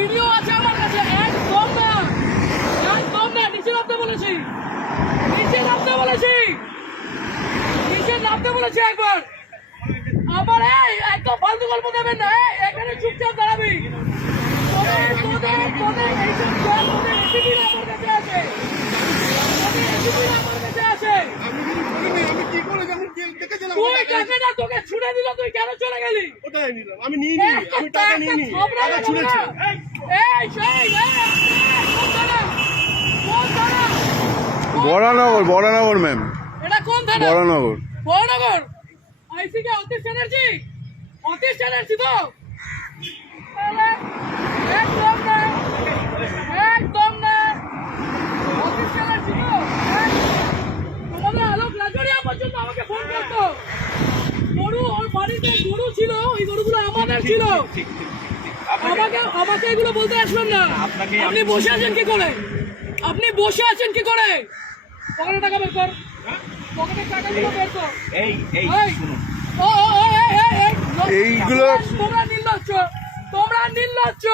Video আছে আমার কাছে। একদম না, একদম না। নিচে নামতে বলেছি, নিচে নামতে বলেছি, নিচে নামতে বলেছি একবার। আমার এই একদম ফালতু গল্প দেবেন না। এখানে চুপচাপ দাঁড়াবি। তোদের এইসব তোদের এসিপিরা আমার কাছে আছে, তোদের এসিপিরা আমার কাছে আছে। আমি কি করে যেমন দেখেছিলাম তুই টাকা না তোকে ছুড়ে দিল, তুই কেন চলে গেলি? ওটাই নিলাম আমি নিইনি, আমি টাকা নিইনি, টাকা ছুঁড়েছি। এই সেই কোন থানা? কোন থানা? বড়নগর ম্যাম, এটা কোন থানা? বড়নগর। বড়নগর আইসি কে অতীশ চ্যাটার্জি? অতীশ চ্যাটার্জি তো? তাহলে একদম না, একদম না। অতীশ চ্যাটার্জি তো? তোমাদের আলোক লাজরিয়া পর্যন্ত আমাকে ফোন করতো। গরু, ওর বাড়িতে গরু ছিল, ওই গরুগুলো আমাদের ছিল। আমাকে এগুলো বলতে আসবেন না। আপনি বসে আছেন কি করে? আপনি বসে আছেন কি করে? পকেটে টাকা বের কর, পকেটে টাকাগুলো বের কর। এইগুলো তোমরা নির্লজ্জ, তোমরা নির্লজ্জ।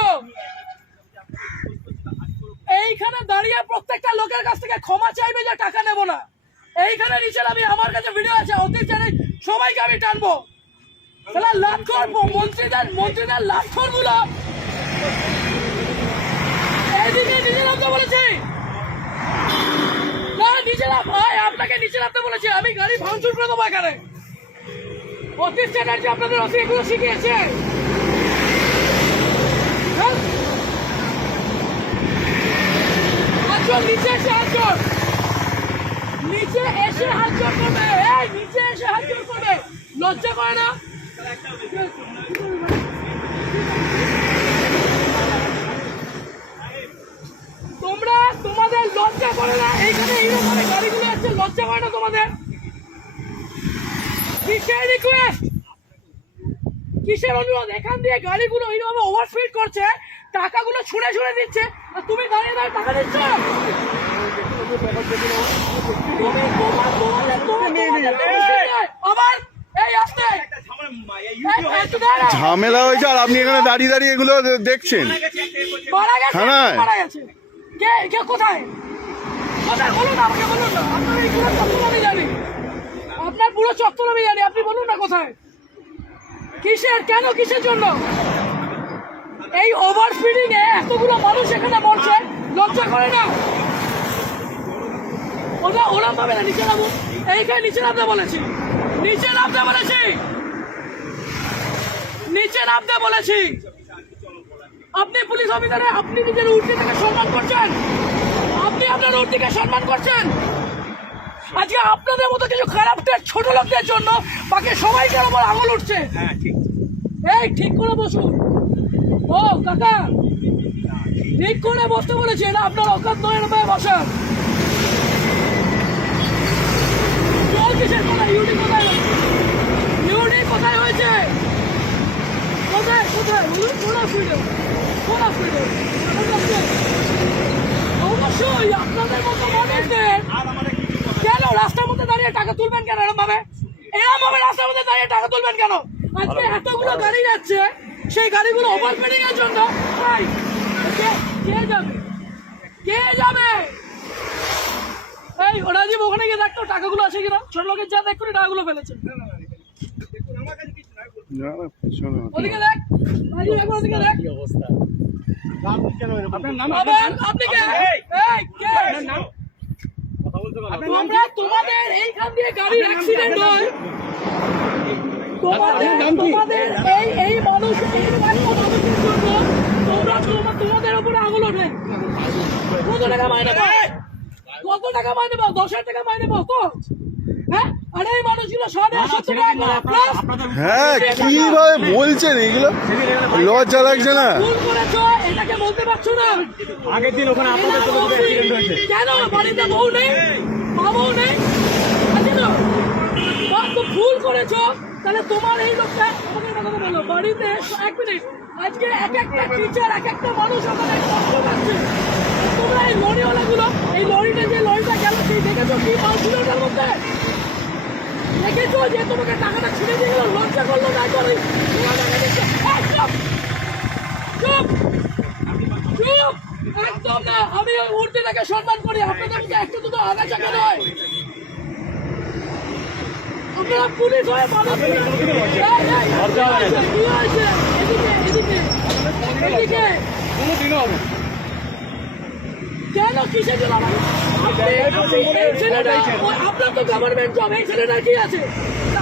এইখানে দাঁড়িয়ে প্রত্যেকটা লোকের কাছ থেকে ক্ষমা চাইবে যে টাকা নেবো না। এইখানে নিচে আমি, আমার কাছে ভিডিও আছে, অতীত জানে, সবাইকে আমি টানবো। তাহলে লাখর মন্ত্রীদের লাখর গুলো এইদিকে নিচে নামতে বলেছি না, নিচে নাম ভাই, আপনাকে নিচে নামতে বলেছি। আমি গাড়ি ভাঙচুর করে দেবো এখানে। অতীশ চ্যাটার্জি আপনাদের অতি এগুলো শিখিয়েছে। নিচে এসে হাত জোর, নিচে এসে হাত জোর করবে। এই নিচে এসে হাত জোর করবে, লজ্জা করে না? তোমরা, তোমাদের লজ্জা করে না? এইখানে এইরকম গাড়িগুলো আছে, লজ্জা করে না তোমাদের? কিসের রিকোয়েস্ট, কিসের অনুরোধ? এখান দিয়ে গাড়িগুলো এইভাবে ওভারস্পিড করছে, টাকাগুলো ছুঁড়ে ছুঁড়ে দিচ্ছে, আর তুমি দাঁড়িয়ে দাঁড়িয়ে টাকা দিচ্ছ। আবার এই আসতে ঝামেলা হয়েছে আর আপনি এখানে দাঁড়িয়ে দাঁড়িয়ে এগুলো দেখছেন। থানায় কে কে কোথায় কোথায় বলুন, আমাকে বলুন না। আপনার এই পুরো চত্বর আমি জানি, আপনার পুরো চত্বর আমি জানি। আপনি বলুন না কোথায়, কিসের, কেন, কিসের জন্য? এই ওভার স্পিডিং এ এতগুলো মানুষ এখানে মরছে, লজ্জা করে না? ওরা ভাবে না নিচে নামো। এইখানে নিচে নামতে বলেছি, নিচে নামতে বলেছি, নিচে নামতে বলেছি। আপনি পুলিশ অফিসারে, আপনি নিজের উর্দিকে সম্মান করছেন, আপনি আপনার উর্দিকে সম্মান করছেন। আজকে আপনাদের মতো কিছু খারাপদের ছোট লোকদের জন্য বাকি সবাইকে ওপর আঙুল উঠছে। এই ঠিক করে বসুন। ও কাকা, ঠিক করে বসতে বলেছি, এটা আপনার অকাত নয়, এটা বসান। ইউডি কোথায়, ইউডি কোথায় হয়েছে? কোথায় কোথায় বলুন? কোন অসুবিধা? অবশ্যই আপনাদের মতো মানুষদের কেন রাস্তার মধ্যে দাঁড়িয়ে টাকা তুলবেন কেন? এরকম ভাবে রাস্তার মধ্যে দাঁড়িয়ে টাকা তুলবেন কেন? আজকে এতগুলো গাড়ি যাচ্ছে, সেই গাড়িগুলো ওভারস্পিডিং এর জন্য কে যাবে, কে যাবে? এই রাজীব, ওখানে গিয়ে দেখতো টাকাগুলো আছে কিনা। ছোট লোকের যা দেখ করে টাকাগুলো ফেলেছে। ওদিকে দেখ রাজীব, একবার ওদিকে দেখ। আপনি কে? তোমরা, তোমাদের এইখান দিয়ে গাড়ির অ্যাক্সিডেন্ট হয়, তোমাদের এই মানুষ, মানুষের জন্য তোমাদের উপরে আঙুল ওঠে। কত টাকা মাইনে পাও? কত টাকা মাইনে পাও? 10,000 টাকা মাইনে পাও তো? হ্যাঁ, আর এই মানুষগুলো 170 টাকা। হ্যাঁ, কিভাবে বলছেন এগুলো? লজ্জা লাগছে না? ভুল করেছো, এটাকে বলতে পারছো না? আগের দিন ওখানে আপনাদের তো অ্যাক্সিডেন্ট হয়েছে। কেন বাড়িতে বউ নেই, মা বউ নেই? তো ভুল করেছো, তাহলে তোমার এই লোকটা আমাকে কথা বলো। বাড়িতে 1 মিনিট, আজকে এক একটা টিচার, এক একটা মানুষ ওখানে কষ্ট পাচ্ছে। তোমরা এই লরিওয়ালা গুলো, এই লরিটা, যে লরিটা গেল, সেই দেখেছো কি মাল ছিল ওটার মধ্যে? দেখেছো যে তোমাকে টাকাটা ছিঁড়ে দিয়ে গেল, লজ্জা করলো না? চুপ চুপ, একদম না, আমি ওই মূর্তিটাকে সম্মান করি, আপনাদের মুখে একটু দুটো আগাছাকা নয়। আপনারা পুলিশ হয়ে মানুষ কি হয়েছে? এদিকে কোনোদিনও হবে কেন কিসের জন্য আপনার তো গভর্নমেন্ট জব, এই ছেলেটার কি আছে?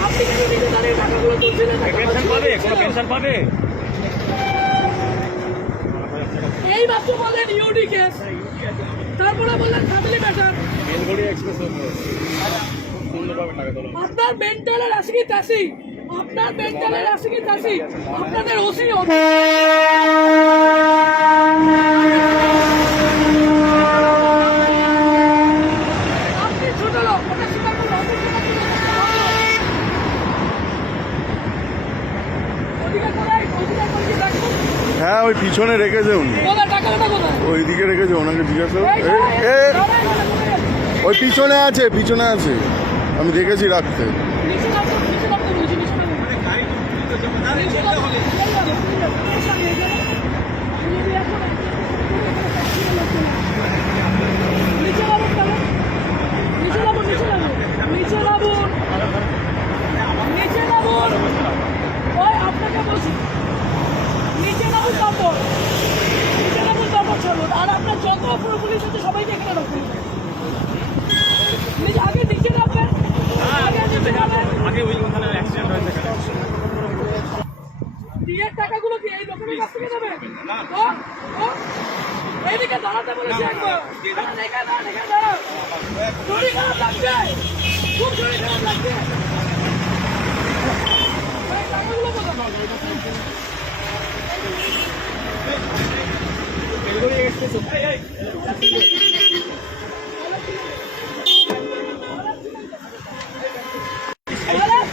আপনি কেন নিজে দাঁড়িয়ে টাকাগুলো তুলছিলেন? পেনশন পাবে এই মাত্র বললেন ইউডি কেস, তারপরে বললেন ফ্যামিলি ম্যাটার। আপনার মেন্টালের আছে কি তাসি? আপনার মেন্টালের আছে কি তাসি? আপনাদের ওসি আপনি ছোট লোক, ওটা স্বীকার করুন, আপনি স্বীকার করুন। অধিকার কোথায়? অধিকার করে কি দেখুন? হ্যাঁ ওই পিছনে রেখেছে উনি, কোথায় টাকাটা কোথায়? ওইদিকে রেখেছে, ওনাকে জিজ্ঞাসা করো। ওই পিছনে আছে, পিছনে আছে, আমি দেখেছি রাখতে। আর আপনার যত অপরাধ পুলিশ আছে সবাইকে এখানে রাখুন। আগে নিচে নামবেন, আগে নিচে নামবেন। বিয়ের টাকাগুলো কি এই লোকের কাছ থেকে দেবেন? এইদিকে দাঁড়াতে বলেছি একবার। দাঁড়াও। শরীর খারাপ লাগছে, খুব শরীর খারাপ লাগছে। এই টাকাগুলো কোথায়?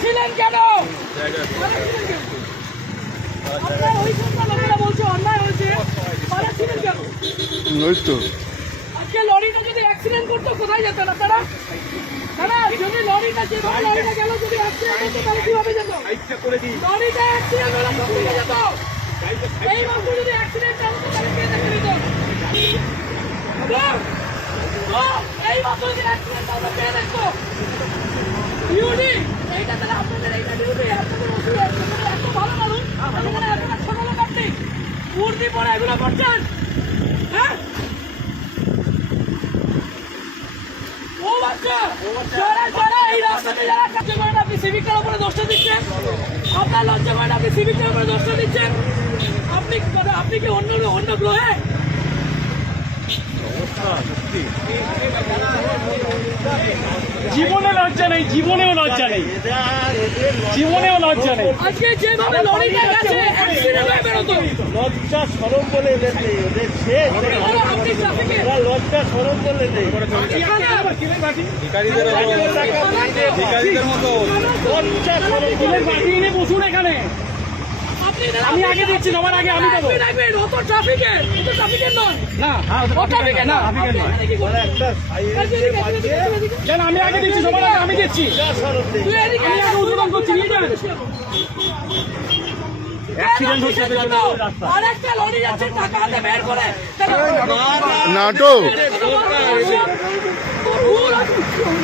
ছিলেন কেন? আপনার ওই সন্ধ্যা লোকেরা বলছে অন্যায় হয়েছে, ছিলেন কেন? ওই তো আজকে লরিটা যদি অ্যাক্সিডেন্ট করতো কোথায় যেতেন আপনারা? যদি লরিটা যেভাবে লরিটা গেল, যদি অ্যাক্সিডেন্ট হতো তাহলে কিভাবে যেত? লরিটা অ্যাক্সিডেন্ট হলে কোথায় যেত? এই মাত্র যদি অ্যাক্সিডেন্ট হতো তাহলে কে দেখে নিত? এই মাত্র যদি অ্যাক্সিডেন্ট হতো কে দেখতো? ইউডি এইটা তাহলে আপনাদের এইটা ডিউটি, আপনাদের ওষুধ এত ভালো মানুষ, আপনাদের এতটা ছোট লোক আপনি মূর্তি পরে এগুলো করছেন? হ্যাঁ ও বাচ্চা, যারা এই রাস্তাতে যারা কাজ করেন, আপনি সিভিকটার উপরে দোষটা দিচ্ছেন। আপনার লজ্জা করেন, আপনি সিভিকটার উপরে দোষটা দিচ্ছেন। আপনি কি অন্য গ্রহে? জীবনে লজ্জা নেই, জীবনেও লজ্জা নেই, জীবনেও লজ্জা নেই। আজকে যেভাবে লরিটা গেছে অ্যাক্সিডেন্ট হয়ে বেরোতো, লজ্জা সরম বলে এদের নেই, ওদের শেষ। আপনি ট্রাফিকে ওরা লজ্জা সরম বলে নেই। লজ্জা সরম বলে বাড়ি এনে বসুন এখানে। আমি আগে দিচ্ছি, তোমার আগে আমি দেবো। অত ট্রাফিকে, এটা ট্রাফিকের নয়। না ও ট্রাফিকে না। কেন আমি আগে দিচ্ছি, তোমার আগে আমি দিচ্ছি। তুই এদিকে আমি আগে উদ্বোধন করছি, নিয়ে যান। অ্যাক্সিডেন্ট হচ্ছে আর একটা লরি যাচ্ছে টাকা হাতে বের করে নাটক।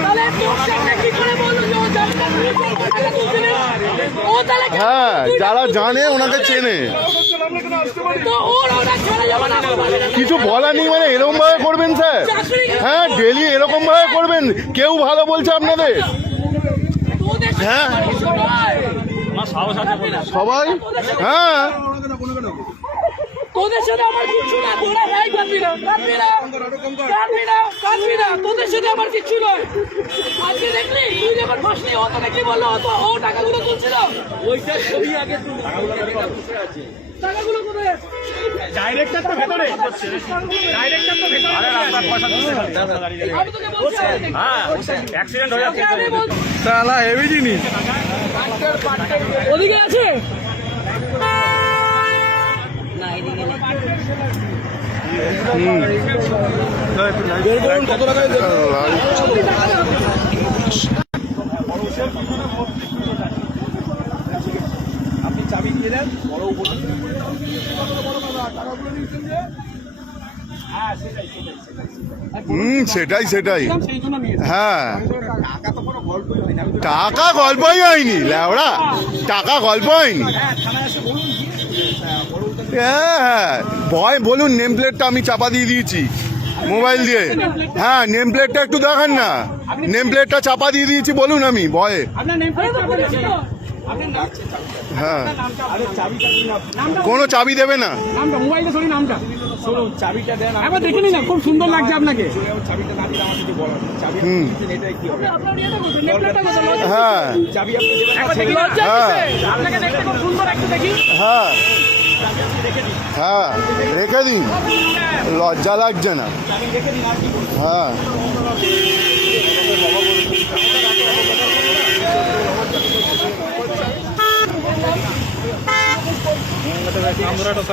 তাহলে তোর সামনে কি করে বললো যে ও জানতো না, টাকা তুলছিলেন? ও তাহলে হ্যাঁ যারা জানে ওনাকে চেনে, তো ওর ওরা ছেড়ে যাবে না। কিছু বলা নেই, মানে এরকম ভাবে করবেন স্যার? হ্যাঁ ডেলি এরকম ভাবে করবেন? কেউ ভালো বলছে আপনাদের? হ্যাঁ সবাই হ্যাঁ তোদের সাথে আমার কিচ্ছু না, তোরা রাই কাটবি না, তোদের সাথে আমার কিচ্ছু নয়। আজকে দেখলি তুই যখন ফাঁসলি, ও তোকে কি বললো? ও টাকাগুলো তুলছিল, ওইটা ছবি আগে টাকাগুলো কোথায়? ডাইরেক্টর তো ভেতরে, ডাইরেক্টর তো ভেতরে। আমি তোকে বলছি অ্যাক্সিডেন্ট হয়ে যাচ্ছে। সালা হেভি জিনিস। ওদিকে আছে কত টাকায় আপনি চাবি দিয়ে দেন, বড় উপর সেটাই সেই জন্য নিয়েছি। হ্যাঁ টাকা গল্পই হয়নি ল্যাওড়া, টাকা গল্প হয়নি। হ্যাঁ ভয় বলুন, নেম প্লেটটা আমি চাপা দিয়ে দিয়েছি মোবাইল দিয়ে। হ্যাঁ নেম প্লেটটা একটু দেখান না, নেম প্লেটটা চাপা দিয়ে দিয়েছি বলুন আমি ভয়ে। আপনার নেম প্লেট আপনার নাম, হ্যাঁ নামটা নামটা কোনো চাবি দেবে না। নামটা মোবাইলে সরি নামটা শুনুন চাবিটা দেন, একবার দেখে নিন না, খুব সুন্দর লাগছে আপনাকে। চাবিটা না দিলে আমার কিছু বলার নেই। চাবি হুম। এটাই কি হবে? আপনার ইয়েটা কোথায়? নেমপ্লেটটা কোথায়? লজ্জা হ্যাঁ চাবি আপনি দেবেন না, একবার দেখে নিন। লজ্জা হ্যাঁ। কিসের? আপনাকে দেখতে খুব সুন্দর, একটু দেখি। হ্যাঁ হ্যাঁ রেখে দিন, লজ্জা লাগছে না। চাবি রেখে দিন, আর কি বলবো? হ্যাঁ আমরা একটা